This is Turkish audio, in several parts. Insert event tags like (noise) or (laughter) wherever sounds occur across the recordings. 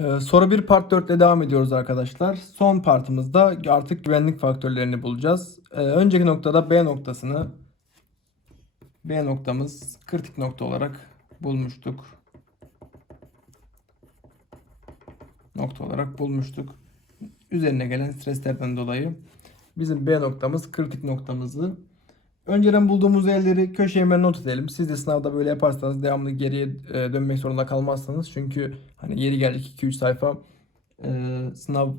Ee, soru 1 part 4 ile devam ediyoruz arkadaşlar. Son partımızda artık güvenlik faktörlerini bulacağız. Ee, önceki noktada B noktasını B noktamız kritik nokta olarak bulmuştuk. Nokta olarak bulmuştuk. Üzerine gelen streslerden dolayı bizim B noktamız kritik noktamızı Önceden bulduğumuz yerleri köşeye hemen not edelim. Siz de sınavda böyle yaparsanız devamlı geriye e, dönmek zorunda kalmazsınız. Çünkü hani yeri geldik 2-3 sayfa e, sınav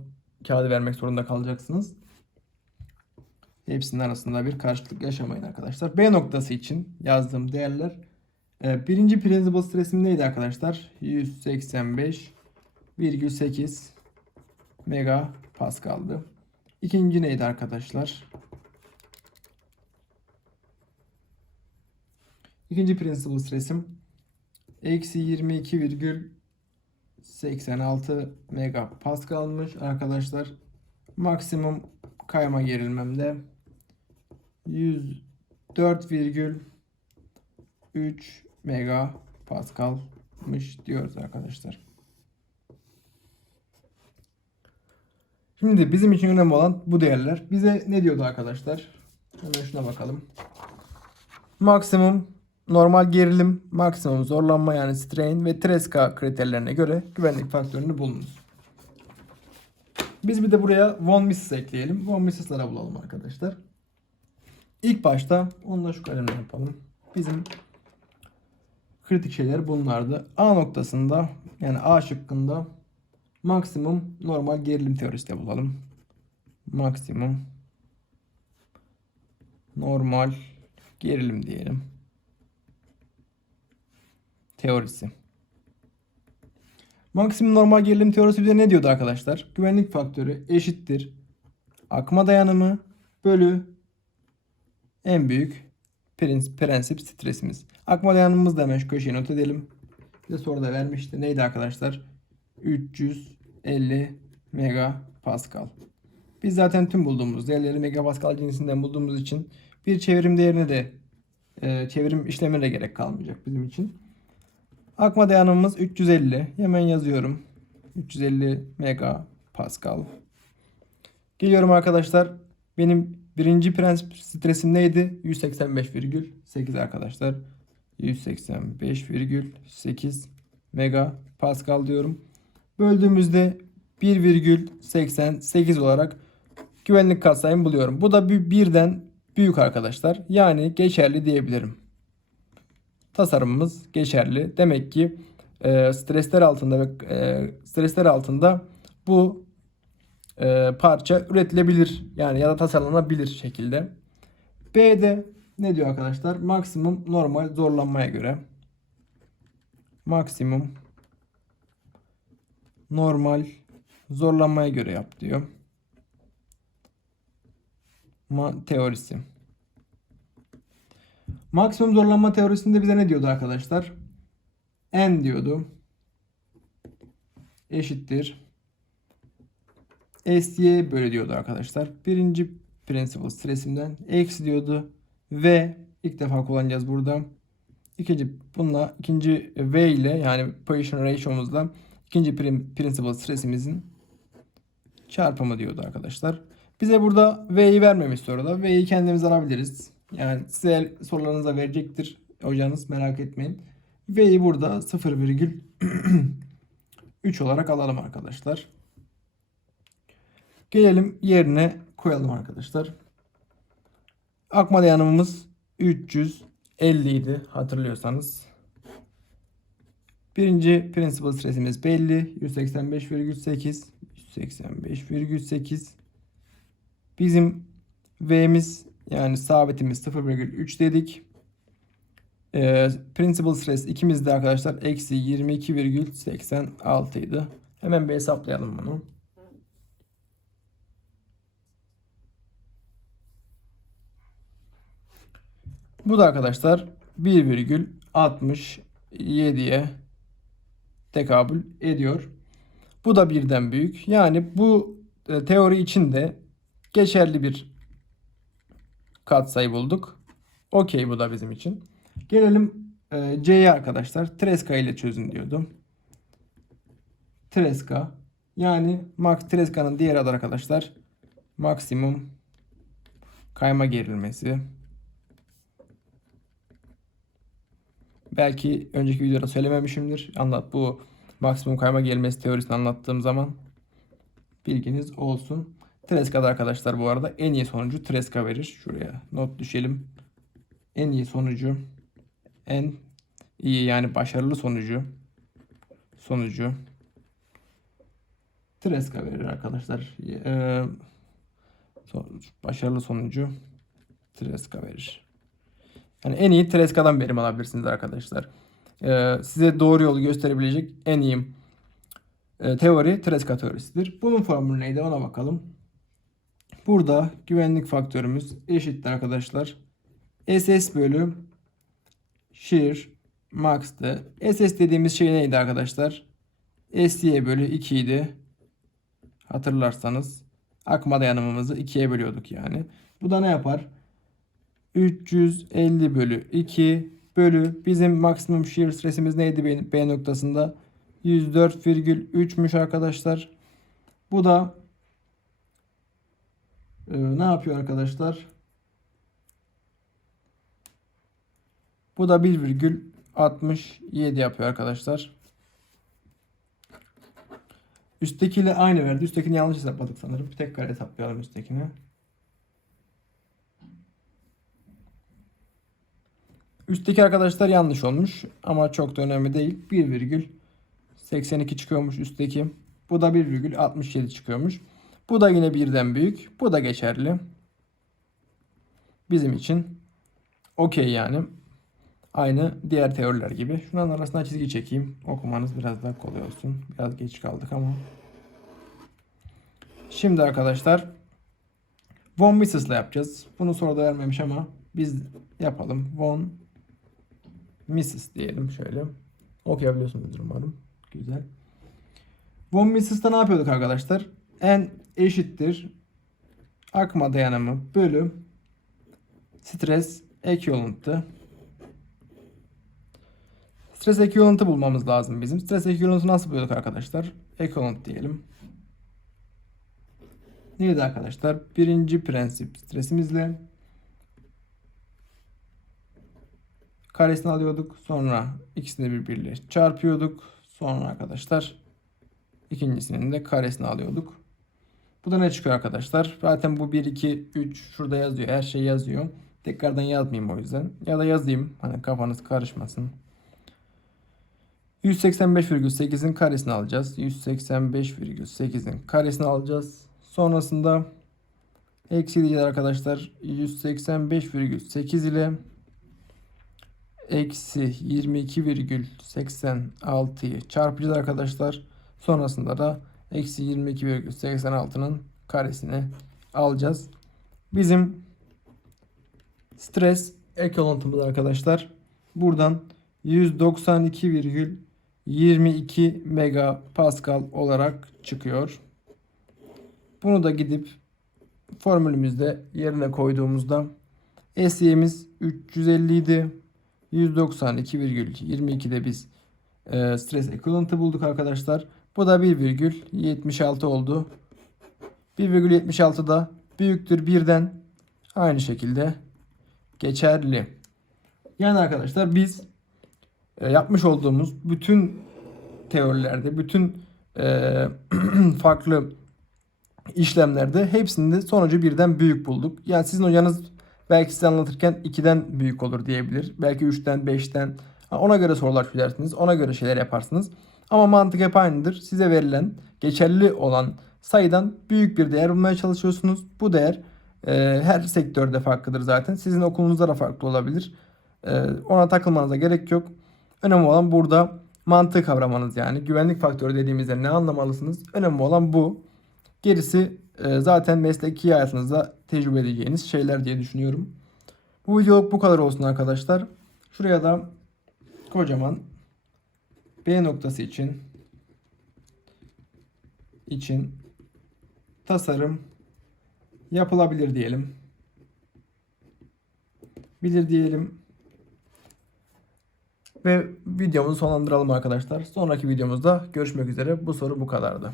kağıdı vermek zorunda kalacaksınız. Hepsinin arasında bir karşılık yaşamayın arkadaşlar. B noktası için yazdığım değerler. e, birinci principal stresim neydi arkadaşlar? 185,8 mega pascal'dı. İkinci neydi arkadaşlar? İkinci principal stresim eksi 22,86 megapascalmış arkadaşlar. Maksimum kayma gerilmemde 104,3 megapascalmış diyoruz arkadaşlar. Şimdi bizim için önemli olan bu değerler. Bize ne diyordu arkadaşlar? Hemen şuna bakalım. Maksimum normal gerilim, maksimum zorlanma yani strain ve Treska kriterlerine göre güvenlik faktörünü bulunuz. Biz bir de buraya von Mises ekleyelim. Von Mises'lara bulalım arkadaşlar. İlk başta onunla şu kalemle yapalım. Bizim kritik şeyler bunlardı. A noktasında yani A şıkkında maksimum normal gerilim teorisi de bulalım. Maksimum normal gerilim diyelim teorisi. Maksimum normal gerilim teorisi bize ne diyordu arkadaşlar? Güvenlik faktörü eşittir. Akma dayanımı bölü en büyük prens- prensip stresimiz. Akma dayanımımız da hemen not edelim. Bir de soruda vermişti. Neydi arkadaşlar? 350 megapascal. Biz zaten tüm bulduğumuz değerleri megapascal cinsinden bulduğumuz için bir çevrim değerine de e, çevrim işlemine de gerek kalmayacak bizim için. Akma dayanımımız 350. Hemen yazıyorum. 350 mega pascal. Geliyorum arkadaşlar. Benim birinci prensip stresim neydi? 185,8 arkadaşlar. 185,8 mega pascal diyorum. Böldüğümüzde 1,88 olarak güvenlik katsayımı buluyorum. Bu da bir birden büyük arkadaşlar. Yani geçerli diyebilirim tasarımımız geçerli. Demek ki e, stresler altında ve e, stresler altında bu e, parça üretilebilir yani ya da tasarlanabilir şekilde. B'de ne diyor arkadaşlar? Maksimum normal zorlanmaya göre. Maksimum normal zorlanmaya göre yap diyor. Ma teorisi. Maksimum zorlanma teorisinde bize ne diyordu arkadaşlar? N diyordu. Eşittir. SY böyle diyordu arkadaşlar. Birinci principal stresimden eksi diyordu. V ilk defa kullanacağız burada. İkinci bununla ikinci V ile yani position ratio'muzla ikinci principal stresimizin çarpımı diyordu arkadaşlar. Bize burada V'yi vermemiş soruda. V'yi kendimiz alabiliriz. Yani size sorularınıza verecektir hocanız merak etmeyin. V'yi burada 0,3 (clears throat) olarak alalım arkadaşlar. Gelelim yerine koyalım arkadaşlar. Akma dayanımımız 350 idi hatırlıyorsanız. Birinci principal stresimiz belli. 185,8 185,8 Bizim V'miz yani sabitimiz 0,3 dedik. Ee, principal stress ikimiz de arkadaşlar eksi 22,86 idi. Hemen bir hesaplayalım bunu. Bu da arkadaşlar 1,67'ye tekabül ediyor. Bu da birden büyük. Yani bu e, teori için de geçerli bir katsayı bulduk. Okey bu da bizim için. Gelelim e, C'ye arkadaşlar. Treska ile çözün diyordum. treska. Yani max treska'nın diğer adı arkadaşlar maksimum kayma gerilmesi. Belki önceki videoda söylememişimdir. Anlat bu maksimum kayma gerilmesi teorisini anlattığım zaman bilginiz olsun. Treska'da arkadaşlar bu arada en iyi sonucu Treska verir. Şuraya not düşelim. En iyi sonucu en iyi yani başarılı sonucu sonucu Treska verir arkadaşlar. Ee, başarılı sonucu Treska verir. Yani en iyi Treska'dan verim alabilirsiniz arkadaşlar. Ee, size doğru yolu gösterebilecek en iyi e, teori Treska teorisidir. Bunun formülü neydi ona bakalım. Burada güvenlik faktörümüz eşittir arkadaşlar. SS bölü shear max'tı. SS dediğimiz şey neydi arkadaşlar? SY bölü 2 idi. Hatırlarsanız akma dayanımımızı 2'ye bölüyorduk yani. Bu da ne yapar? 350 bölü 2 bölü bizim maksimum shear stresimiz neydi B, B noktasında? 104,3'müş arkadaşlar. Bu da e, ne yapıyor arkadaşlar? Bu da 1,67 yapıyor arkadaşlar. Üsttekiyle aynı verdi. Üsttekini yanlış hesapladık sanırım. Bir tekrar hesaplayalım üsttekini. Üstteki arkadaşlar yanlış olmuş ama çok da önemli değil. 1,82 çıkıyormuş üstteki. Bu da 1,67 çıkıyormuş. Bu da yine birden büyük. Bu da geçerli. Bizim için okey yani. Aynı diğer teoriler gibi. Şunların arasına çizgi çekeyim. Okumanız biraz daha kolay olsun. Biraz geç kaldık ama. Şimdi arkadaşlar von Mises'la yapacağız. Bunu soruda vermemiş ama biz yapalım. Von Mises diyelim şöyle. Okuyabiliyorsunuzdur umarım. Güzel. Von Mises'ta ne yapıyorduk arkadaşlar? N eşittir akma dayanımı bölü stres ekvivalentı. Stres ekvivalentı bulmamız lazım bizim. Stres ekvivalentı nasıl buluyorduk arkadaşlar? Ekvivalent diyelim. Neydi arkadaşlar? Birinci prensip stresimizle karesini alıyorduk. Sonra ikisini birbiriyle çarpıyorduk. Sonra arkadaşlar ikincisinin de karesini alıyorduk. Bu da ne çıkıyor arkadaşlar? Zaten bu 1, 2, 3 şurada yazıyor. Her şey yazıyor. Tekrardan yazmayayım o yüzden. Ya da yazayım. Hani kafanız karışmasın. 185,8'in karesini alacağız. 185,8'in karesini alacağız. Sonrasında eksi diyeceğiz arkadaşlar. 185,8 ile eksi 22,86'yı çarpacağız arkadaşlar. Sonrasında da eksi 22,86'nın karesini alacağız. Bizim stres ekvivalentımız arkadaşlar. Buradan 192,22 megapascal olarak çıkıyor. Bunu da gidip formülümüzde yerine koyduğumuzda SY'miz 350 idi. 192,22'de biz e, stres ekvivalentı bulduk arkadaşlar. Bu da 1,76 oldu. 1,76 da büyüktür birden aynı şekilde geçerli. Yani arkadaşlar biz e, yapmış olduğumuz bütün teorilerde, bütün e, (clears throat) farklı işlemlerde hepsinde sonucu birden büyük bulduk. Yani sizin hocanız belki size anlatırken 2'den büyük olur diyebilir. Belki 3'ten, 5'ten. Ona göre sorular çözersiniz. Ona göre şeyler yaparsınız. Ama mantık hep aynıdır. Size verilen, geçerli olan sayıdan büyük bir değer bulmaya çalışıyorsunuz. Bu değer e, her sektörde farklıdır zaten. Sizin okulunuzda da farklı olabilir. E, ona takılmanıza gerek yok. Önemli olan burada mantığı kavramanız yani. Güvenlik faktörü dediğimizde ne anlamalısınız? Önemli olan bu. Gerisi e, zaten mesleki hayatınızda tecrübe edeceğiniz şeyler diye düşünüyorum. Bu video bu kadar olsun arkadaşlar. Şuraya da kocaman B noktası için için tasarım yapılabilir diyelim. Bilir diyelim. Ve videomuzu sonlandıralım arkadaşlar. Sonraki videomuzda görüşmek üzere. Bu soru bu kadardı.